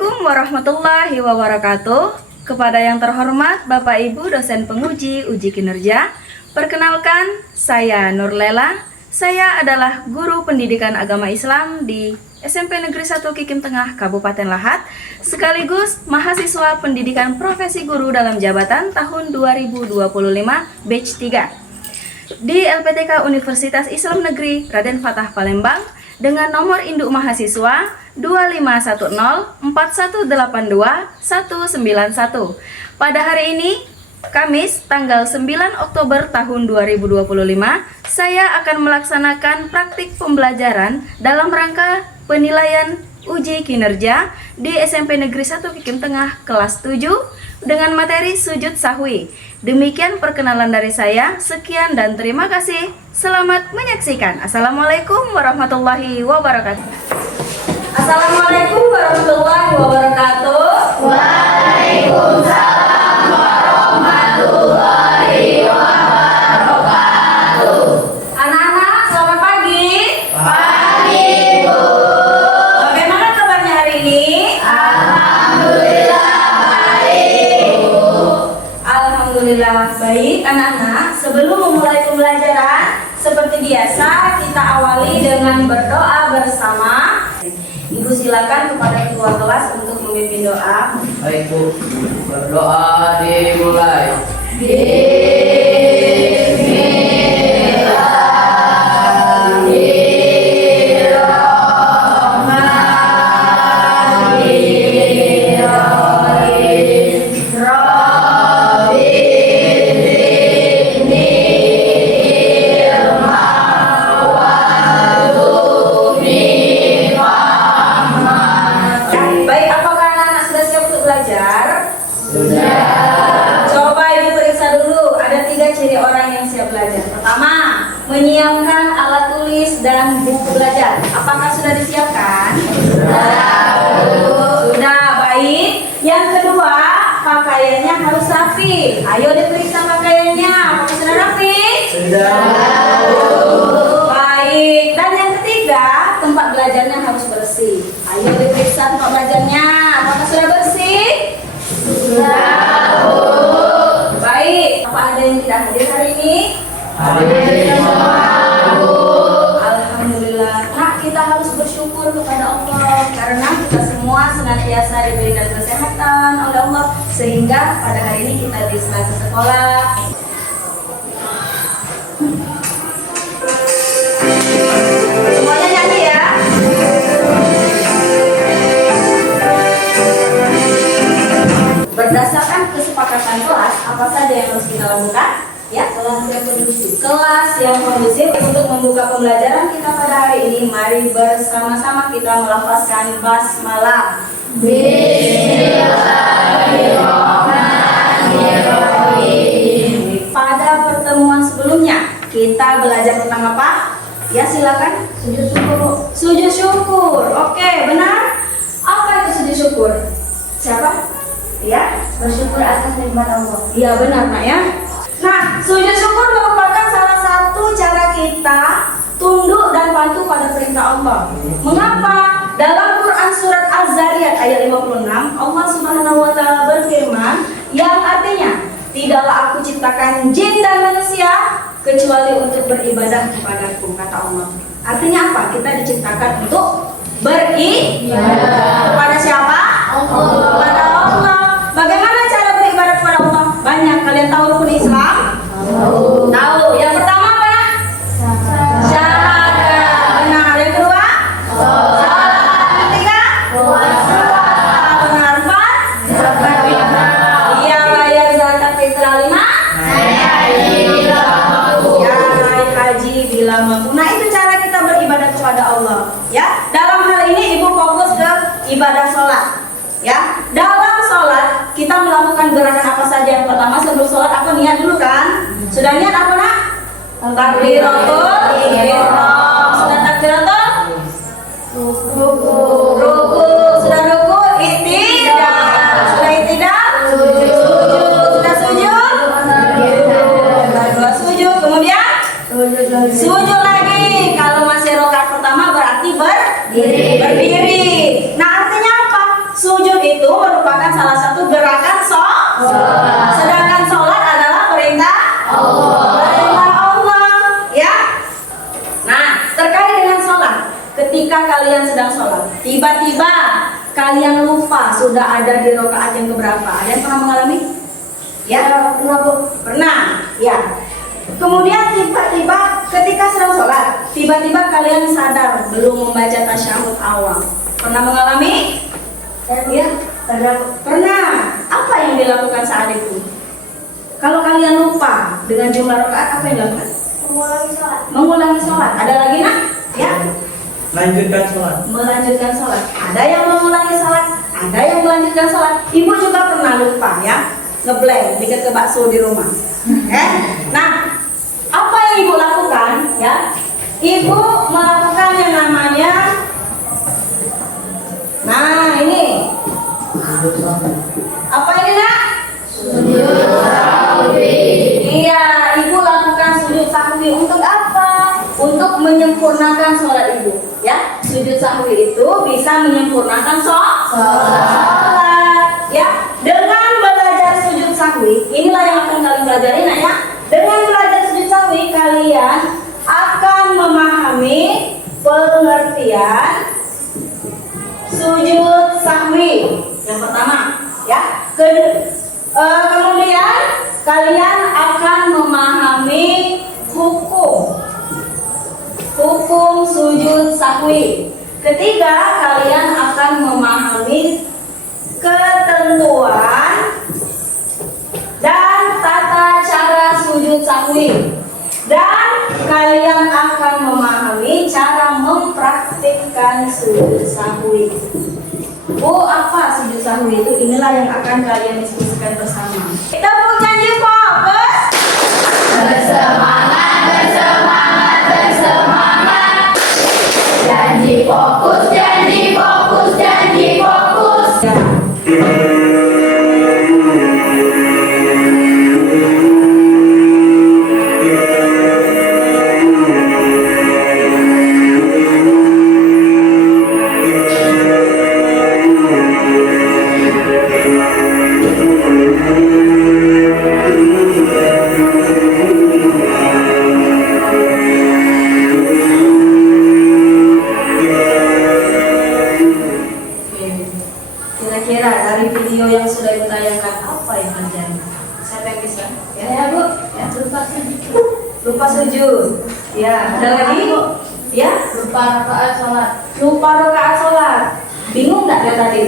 Assalamualaikum warahmatullahi wabarakatuh. Kepada yang terhormat Bapak Ibu dosen penguji uji kinerja, perkenalkan saya Nurlela. Saya adalah guru pendidikan agama Islam di SMP Negeri 1 Kikim Tengah, Kabupaten Lahat, sekaligus mahasiswa pendidikan profesi guru dalam jabatan tahun 2025 batch 3 di LPTK Universitas Islam Negeri Raden Fatah Palembang dengan nomor induk mahasiswa 251641829191. Pada hari ini, Kamis, tanggal 9 Oktober tahun 2025, saya akan melaksanakan praktik pembelajaran dalam rangka penilaian uji kinerja di SMP Negeri 1 Kikim Tengah kelas 7 dengan materi sujud sahwi. Demikian perkenalan dari saya. Sekian dan terima kasih. Selamat menyaksikan. Assalamualaikum warahmatullahi wabarakatuh. Assalamualaikum warahmatullahi wabarakatuh. Waalaikumsalam warahmatullahi wabarakatuh. Anak-anak, selamat pagi. Pagi, Bu. Bagaimana kabarnya hari ini? Alhamdulillah baik, Bu. Alhamdulillah baik. Anak-anak, sebelum memulai pembelajaran, seperti biasa kita awali dengan berdoa bersama. Ibu silakan kepada ketua kelas untuk memimpin doa. Baik Bu, berdoa dimulai. Baik, apakah anak-anak sudah siap untuk belajar? Sudah. Coba ibu periksa dulu, ada 3 ciri orang yang siap belajar. Pertama, menyiapkan alat tulis dan buku belajar. Apakah sudah disiapkan? Sudah, baik. Yang kedua, pakaiannya harus rapi. Ayo diperiksa pakaiannya, apakah sudah rapi? Baik. Dan yang ketiga, tempat belajarnya harus bersih. Ayo diperiksa tempat belajarnya, apakah sudah bersih? Baik. Apa ada yang tidak hadir hari ini? Alhamdulillah. Nah, kita harus bersyukur kepada Allah karena kita semua senantiasa diberikan kesehatan oleh Allah sehingga pada hari ini kita bisa ke sekolah. Semuanya nyanyi ya. Berdasarkan kesepakatan kelas, apa saja yang harus kita lakukan? Ya, kelas yang kondusif untuk membuka pembelajaran kita pada hari ini. Mari bersama-sama kita melafazkan basmalah. Bismillahirrahmanirrahim. Pada pertemuan sebelumnya kita belajar tentang apa? Ya, silakan. Sujud syukur. Sujud syukur. Oke, benar. Apa itu sujud syukur? Siapa? Ya, Bersyukur atas nikmat Allah. iya benar nak ya. Nah, sujud syukur merupakan salah satu cara kita tunduk dan patuh pada perintah Allah. Mengapa? Dalam Quran surat Az-Zariyat ayat 56, Allah Subhanahu wa taala berfirman yang artinya, "Tidaklah aku ciptakan jin dan manusia kecuali untuk beribadah kepadaku," kata Allah. Artinya apa? Kita diciptakan untuk beribadah kepada siapa? Kepada Allah. Bagaimana cara beribadah kepada Allah? Banyak. Kalian tahu rukun Islam? Tahu. Yang pertama apa ya? Syahadat. Benar. Yang kedua? Salat. Yang ketiga? Puasa. Benar. Empat? Iya, bayar zakat fitrah. 5? Ya, naik haji bila mampu. Nah, itu cara kita beribadah kepada Allah. Ya, dalam hal ini ibu fokus ke ibadah sholat. Ya, dalam sholat kita melakukan gerakan apa saja? Yang pertama sebelum sholat apa niat dulu kan? Sudah niat apa nak? Takbiratul ihram. Sudah takbiratul? Ruku. Sudah ruku? Iktidal. Sudah iktidal? Sujud. Sudah sujud? Dua sujud. Kemudian? Sujud lagi. Kalau masih rakaat pertama berarti berdiri. Nah, artinya apa? Sujud kalian lupa sudah ada di rakaat yang keberapa? Ada yang pernah mengalami? Ya, pernah Bu? Pernah, ya. Kemudian tiba-tiba ketika sedang sholat, tiba-tiba kalian sadar belum membaca tasyahud awal. Pernah mengalami? Ya, pernah. Apa yang dilakukan saat itu? Kalau kalian lupa dengan jumlah rakaat, apa yang dilakukan? Mengulangi sholat. Mengulangi sholat. Ada lagi nak? Ya. Lanjutkan sholat. Melanjutkan sholat. Ada yang mengulangi sholat, ada yang melanjutkan sholat. Ibu juga pernah lupa ya, ngeblank dikit ke bakso di rumah. Nah, apa yang ibu lakukan ya? Ibu melakukan yang namanya, nah ini, apa ini nak? Sujud sahwi. Iya, ibu lakukan sujud sahwi untuk apa? Untuk menyempurnakan sholat ibu. Ya, sujud sahwi itu bisa menyempurnakan sholat. Ya, dengan belajar sujud sahwi, inilah yang akan kalian pelajari nak ya. Dengan belajar sujud sahwi, kalian akan memahami pengertian sujud sahwi. Yang pertama, ya. Kemudian kalian akan memahami hukum sujud sahwi. Ketiga, kalian akan memahami ketentuan dan tata cara sujud sahwi. Dan kalian akan memahami cara mempraktikkan sujud sahwi. Oh, apa sujud sahwi itu? Inilah yang akan kalian diskusikan bersama. Kita mau janji fokus. Bersemangat, bersemangat, bersemangat. Janji fokus, janji fokus, janji fokus. Ya. Kira-kira dari video yang sudah ditayangkan apa yang terjadi? Siapa yang bisa? Ya Bu, ya lupa sujud. Ya, ada lagi? Ya, Lupa rakaat sholat. lupa rakaat sholat. Bingung nggak ya tadi?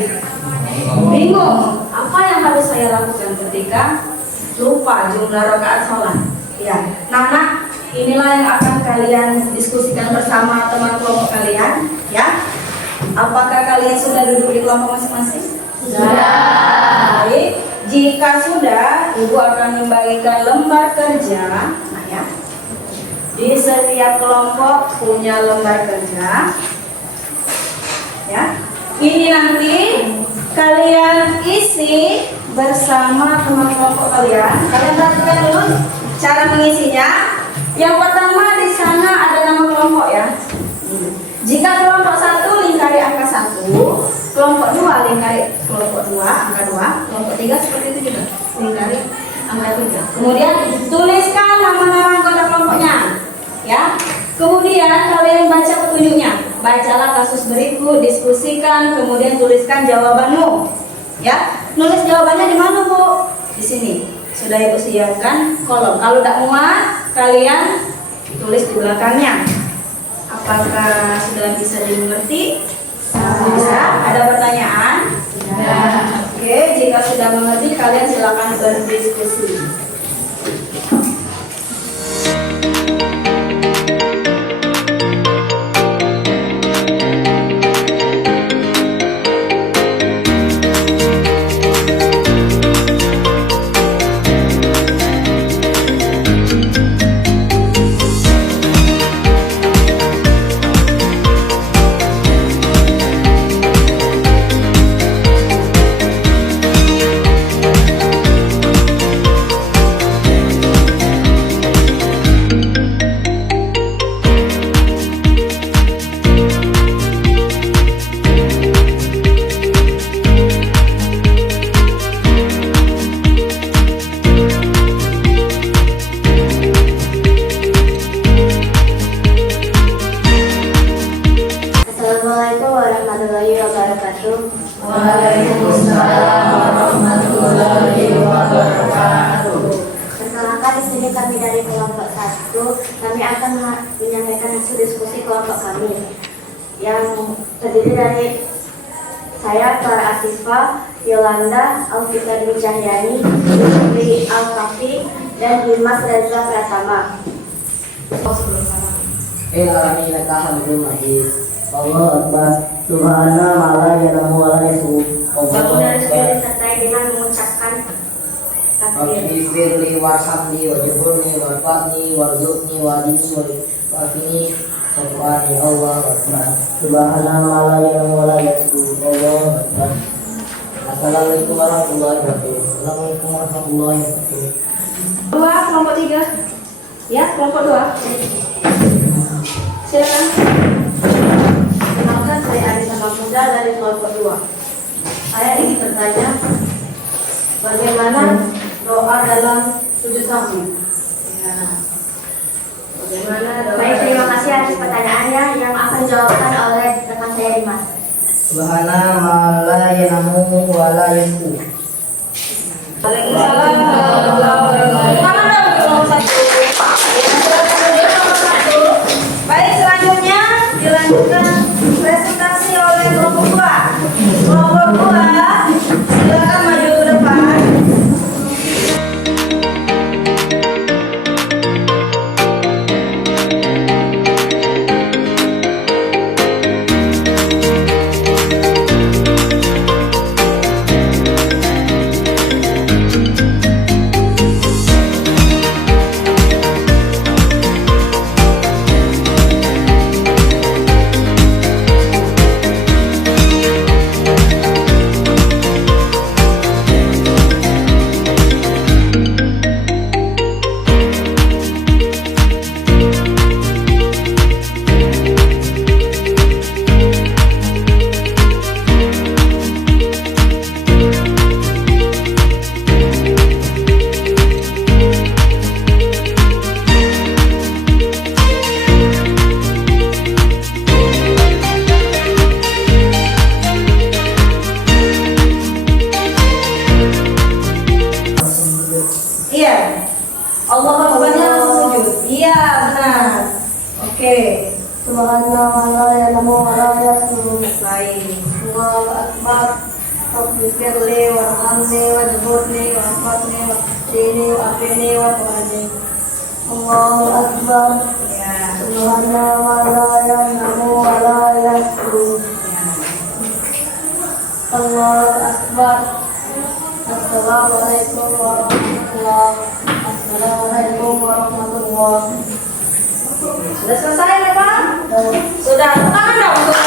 Bingung. Apa yang harus saya lakukan ketika lupa jumlah rakaat sholat? Ya, nah, inilah yang akan kalian diskusikan bersama teman kelompok kalian. Ya, apakah kalian sudah duduk di kelompok masing-masing? Sudah. Baik. Jika sudah, Ibu akan membagikan lembar kerja. Nah, ya. Di setiap kelompok punya lembar kerja. Ya. Ini nanti kalian isi bersama teman kelompok kalian. Kalian perhatikan dulu cara mengisinya. Yang pertama di sana ada nama kelompok ya. Jika kelompok 1 lingkari angka 1, kelompok 2 lingkari kelompok 2 angka 2, kelompok 3 seperti itu juga lingkari angka 3. Kemudian tuliskan nama-nama anggota kelompoknya. Ya. Kemudian kalian baca petunjuknya. Bacalah kasus berikut, diskusikan, kemudian tuliskan jawabanmu. Ya. Nulis jawabannya di mana, Bu? Di sini. Sudah Ibu siapkan kolom. Kalau tidak muat, kalian tulis di belakangnya. Apakah sudah bisa dimengerti? Bisa. Ada pertanyaan? Sudah. Oke, jika sudah mengerti, kalian silakan berdiskusi. menyampaikan hasil diskusi kelompok kami yang terdiri dari saya, Clara Asisfa, Yolanda, Alfita Dwi Cahyani, Yusri Al-Kafi, dan Dimas Reza Pratama. Alhamdulillah hamdul majid. Allah Akbar. Subhana ma'ala ya'lamu wa la yasuhu. Bangunan sudah disertai dengan mengucapkan takbir. Bismillah warhamni wajburni warfa'ni warzuqni wadini wafini warfa'ni. Allah Akbar. Subhana ma'ala ya'lamu wa la yasuhu. Allah Akbar. Assalamualaikum warahmatullahi wabarakatuh. Assalamualaikum warahmatullahi wabarakatuh. Dua, kelompok 3. Ya, kelompok 2. Silakan. Kenalkan, saya Arisa Mahmuda dari kelompok 2. Saya ingin bertanya, bagaimana doa dalam sujud sahwi? Bagaimana doa? Baik, terima kasih atas pertanyaannya yang akan dijawabkan oleh rekan saya Dimas. Subhana ma'ala ya'lamu wa la yasuhu. Waalaikumsalam warahmatullahi wabarakatuh. Baik, selanjutnya dilanjutkan presentasi oleh kelompok 2. Kelompok 2, silakan maju ke depan. Iya. Allah Akbarnya langsung sujud. Iya, benar. Oke. Subhanallah wa la ya'lamu wa la yasuhu. Baik. Allahu Akbar. Rabbighfirli warhamni wajburni warhamni wahdini wa'afini wa'afini. Allahu Akbar. Ya. Subhanallah wa la ya'lamu wa la yasuhu. Allahu Akbar. Assalamualaikum warahmatullahi wabarakatuh. Assalamualaikum warahmatullahi wabarakatuh. Sudah selesai ya, Pak? Sudah. Tangan dong untuk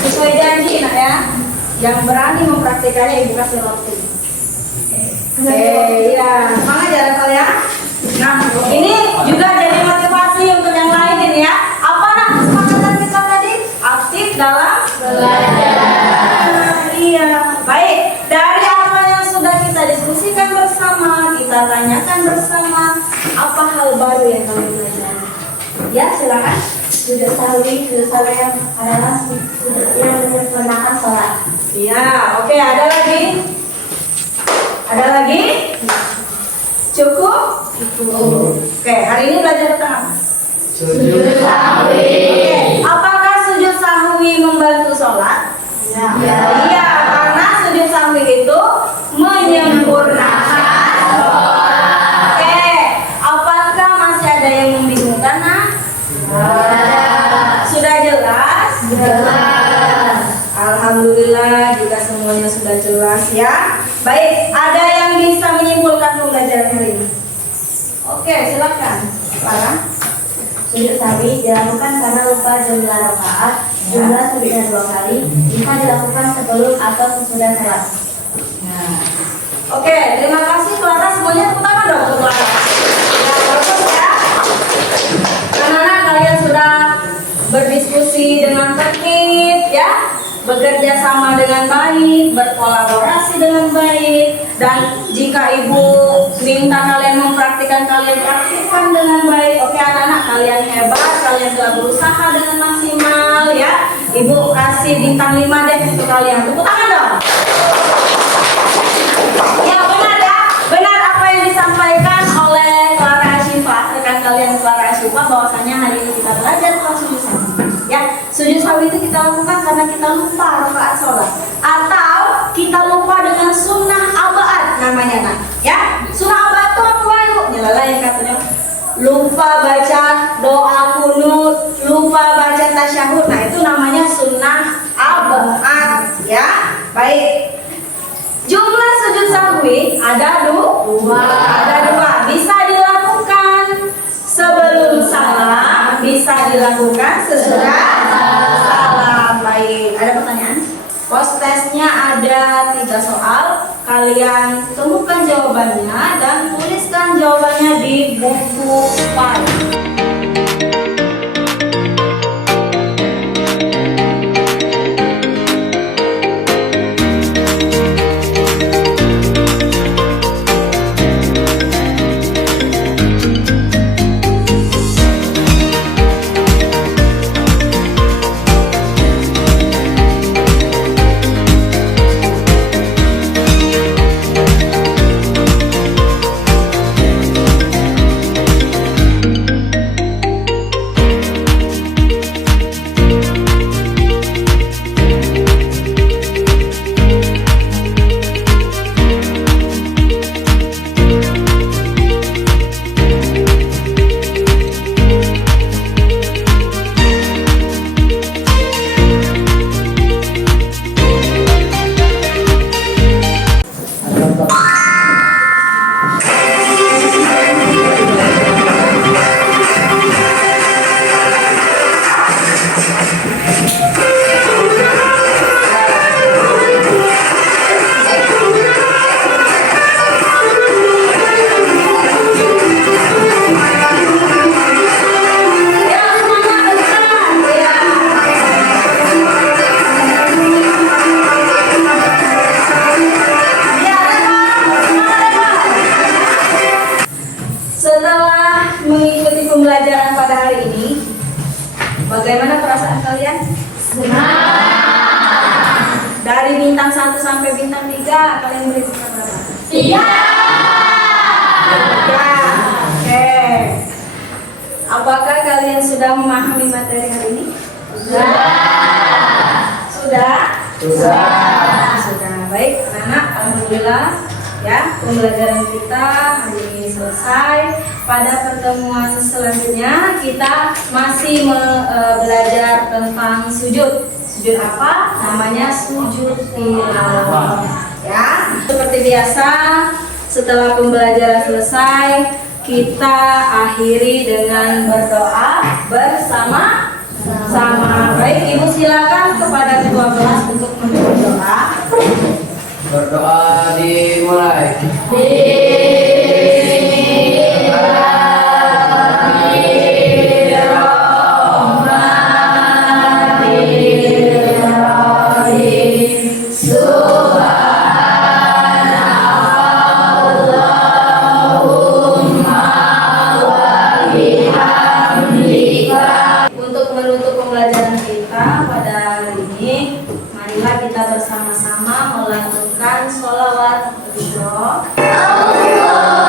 sesuai janji, nak ya. Yang berani mempraktikannya ibu kasih roti. Oke, ya. Semangat ya, Rafael ya. Nah, ini juga jadi motivasi untuk yang lain ini ya. Apa nak kesepakatan kita tadi? Aktif dalam belajar. Iya, baik. Dari apa yang sudah kita diskusikan bersama, kita tanyakan bersama, apa hal baru yang kami pelajari? Ya, silakan. Sujud sahwi yang adalah sujud yang menyempurnakan sholat. Iya, oke. Ada lagi? Ada lagi? Cukup? Oke, hari ini belajar tentang apa? Sujud sahwi. Oke, apakah sujud sahwi membantu sholat? Ya. Iya, karena sujud sahwi itu menyempurnakan sholat. Oke, apakah masih ada yang membingungkan? Nah? Sudah jelas? Jelas. Alhamdulillah, jika semuanya sudah jelas ya. Baik, ada yang bisa menyimpulkan pembelajaran hari ini? Oke, silakan. Clara. Sujud sahwi dilakukan karena lupa jumlah rakaat. Jumlah sujudnya 2 kali. Bisa dilakukan sebelum atau sesudah sholat. Oke, terima kasih Clara. Semuanya tepuk tangan dong untuk Clara. Ya, bagus ya. Anak-anak, kalian sudah berdiskusi dengan tertib ya, bekerja sama dengan baik, berkolaborasi dengan baik, dan jika ibu minta kalian mempraktikkan, kalian praktikkan dengan baik. Oke anak-anak, kalian hebat, kalian telah berusaha dengan maksimal ya. Ibu kasih bintang 5 deh untuk kalian. Tepuk tangan dong. Ya benar ya, benar apa yang disampaikan oleh Sujud sahwi itu kita lakukan karena kita lupa rakaat sholat, atau kita lupa dengan sunnah abaat namanya nah. Ya, sunnah abaat itu apa itu? Nyala yang katanya lupa baca doa kunut, lupa baca tasyahud. Nah, itu namanya sunnah abaat ya. Baik. Jumlah sujud sahwi ada dua. Bisa dilakukan sebelum salam, bisa dilakukan sesudah salam. Baik, ada pertanyaan? Post testnya ada 3 soal. Kalian temukan jawabannya dan tuliskan jawabannya di buku file. Pembelajaran pada hari ini, bagaimana perasaan kalian? Senang. Dari bintang 1 sampai bintang 3, kalian beri bintang berapa? 3. Oke. Apakah kalian sudah memahami materi hari ini? Sudah. Baik, anak-anak, alhamdulillah. Ya, pembelajaran kita hari ini selesai. Pada pertemuan selanjutnya kita masih belajar tentang sujud. Sujud apa? Namanya sujud tilawah. Ya, seperti biasa setelah pembelajaran selesai kita akhiri dengan berdoa bersama-sama. Baik, Ibu silakan kepada ketua kelas untuk menutup doa. Berdoa dimulai. Untuk menutup pembelajaran kita pada hari ini, marilah kita bersama-sama melantunkan sholawat Ibrahim.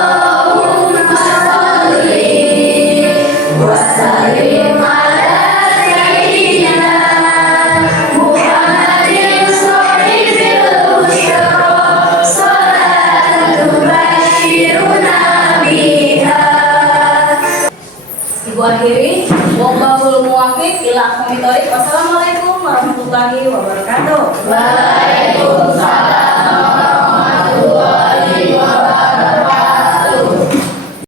Allahumma sholli wa sallim ala sayyidina Muhammadin sholibil busyara salatan tubashiruna biha. Ibu akhiri, wallahul muwaffiq ila aqwamit thoriq. Wassalamualaikum warahmatullahi wabarakatuh. Waalaikumsalam.